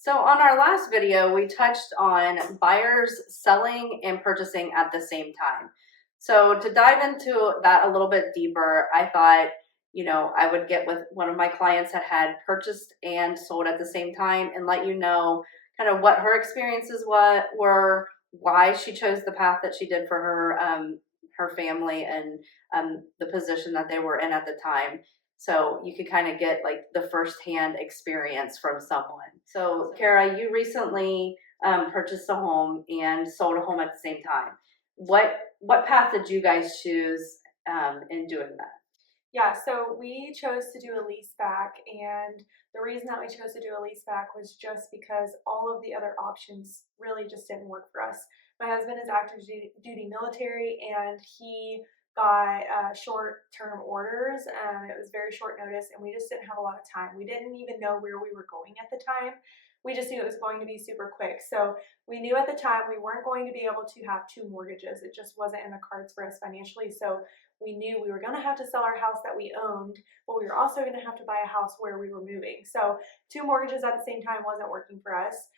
So on our last video, we touched on buyers selling and purchasing at the same time. So to dive into that a little bit deeper, I thought, I would get with one of my clients that had purchased and sold at the same time and let you know kind of what her experiences were, why she chose the path that she did for her family and the position that they were in at the time. So you could kind of get like the firsthand experience from someone. So Carah, you recently purchased a home and sold a home at the same time. What path did you guys choose in doing that? Yeah, so we chose to do a lease back, and the reason that we chose to do a lease back was just because all of the other options really just didn't work for us. My husband is active duty military, and he got short-term orders. It was very short notice, and we just didn't have a lot of time. We didn't even know where we were going at the time. We just knew it was going to be super quick. So we knew at the time we weren't going to be able to have two mortgages. It just wasn't in the cards for us financially. So we knew we were going to have to sell our house that we owned, but we were also going to have to buy a house where we were moving. So two mortgages at the same time wasn't working for us.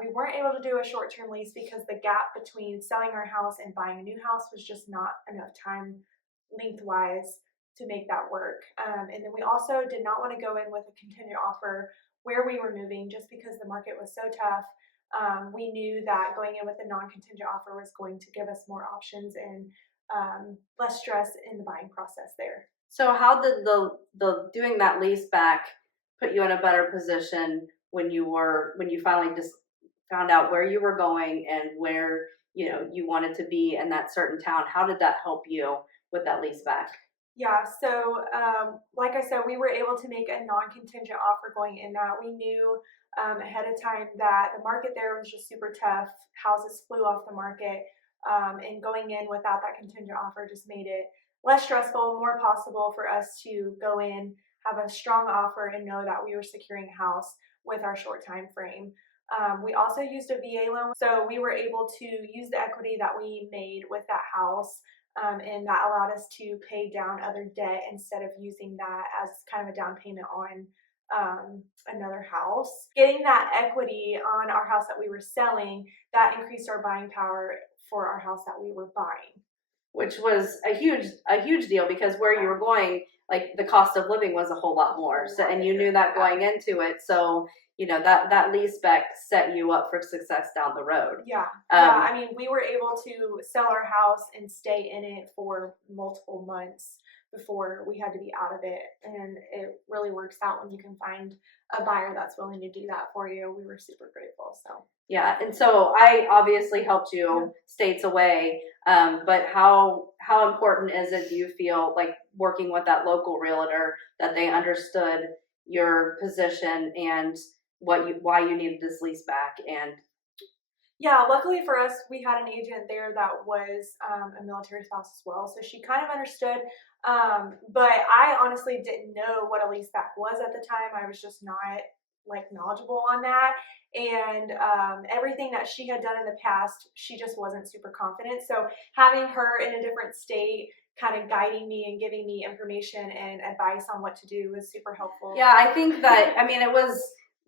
We weren't able to do a short-term lease because the gap between selling our house and buying a new house was just not enough time lengthwise to make that work. And then we also did not want to go in with a contingent offer where we were moving just because the market was so tough. We knew that going in with a non-contingent offer was going to give us more options and less stress in the buying process there. So how did the doing that lease back put you in a better position when you finally just found out where you were going and where you wanted to be in that certain town? How did that help you with that lease back? Yeah, so like I said, we were able to make a non-contingent offer going in that. We knew ahead of time that the market there was just super tough. Houses flew off the market, and going in without that contingent offer just made it less stressful, more possible for us to go in, have a strong offer, and know that we were securing a house with our short time frame. We also used a VA loan, so we were able to use the equity that we made with that house. And that allowed us to pay down other debt instead of using that as kind of a down payment on another house. Getting that equity on our house that we were selling, that increased our buying power for our house that we were buying. Which was a huge deal because where you were going, like the cost of living was a whole lot more. So, and you knew that going into it. So, that lease back set you up for success down the road. Yeah. I mean, we were able to sell our house and stay in it for multiple months before we had to be out of it. And it really works out when you can find a buyer that's willing to do that for you. We were super grateful. So yeah, and so I obviously helped you states away, but how important is it, do you feel, like working with that local realtor, that they understood your position and why you needed this lease back? And yeah, luckily for us, we had an agent there that was a military spouse as well, so she kind of understood. But I honestly didn't know what a lease back was at the time. I was just not knowledgeable on that, and everything that she had done in the past, she just wasn't super confident. So having her in a different state, kind of guiding me and giving me information and advice on what to do was super helpful. Yeah, I think that,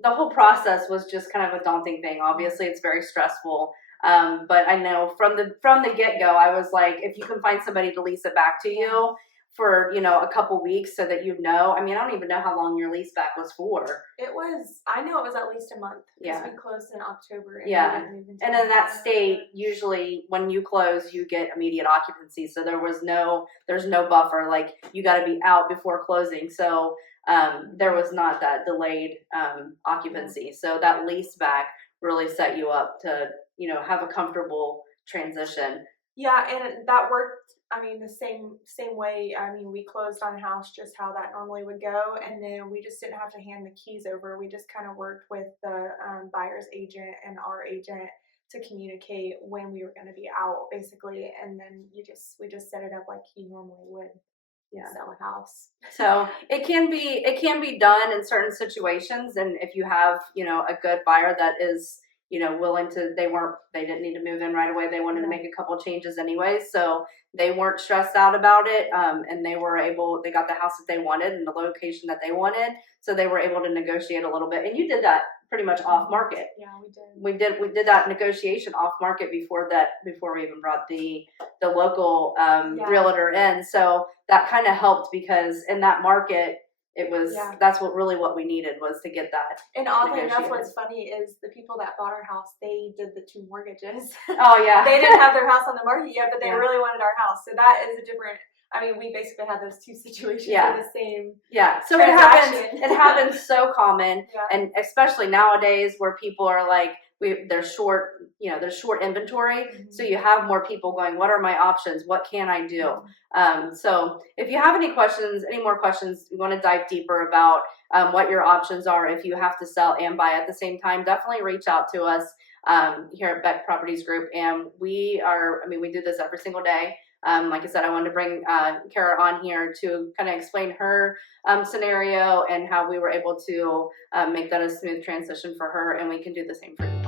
the whole process was just kind of a daunting thing. Obviously, it's very stressful. But I know from the get-go, I was like, if you can find somebody to lease it back to you for, a couple weeks so that I don't even know how long your lease back was for. I know it was at least a month because we closed in October. And and in that state, usually when you close, you get immediate occupancy. So there's no buffer. Like, you got to be out before closing. So there was not that delayed occupancy. So that lease back really set you up to, have a comfortable transition. Yeah, and that worked. The same way. We closed on a house just how that normally would go, and then we just didn't have to hand the keys over. We just kind of worked with the buyer's agent and our agent to communicate when we were going to be out, basically, and then we just set it up like he normally would. Sell a house. So it can be done in certain situations, and if you have a good buyer that is willing to, they didn't need to move in right away. They wanted to make a couple changes anyway, so they weren't stressed out about it, and they got the house that they wanted and the location that they wanted, so they were able to negotiate a little bit. And you did that pretty much off market. Yeah, we did. We did that negotiation off market before we even brought the local realtor in. So that kind of helped, because in that market, it was that's what we needed, was to get that. And oddly enough, what's funny is the people that bought our house, they did the 2 mortgages. Oh yeah. They didn't have their house on the market yet, but they really wanted our house. So that is a different. I mean, we basically had those 2 situations in the same. Yeah. So transaction. it happens so common, and especially nowadays where people are like, there's short inventory. So you have more people going, what are my options? What can I do? So if you have any more questions, you want to dive deeper about what your options are if you have to sell and buy at the same time, definitely reach out to us here at Beck Properties Group. And we do this every single day. Like I said, I wanted to bring Carah on here to kind of explain her scenario and how we were able to make that a smooth transition for her, and we can do the same for you.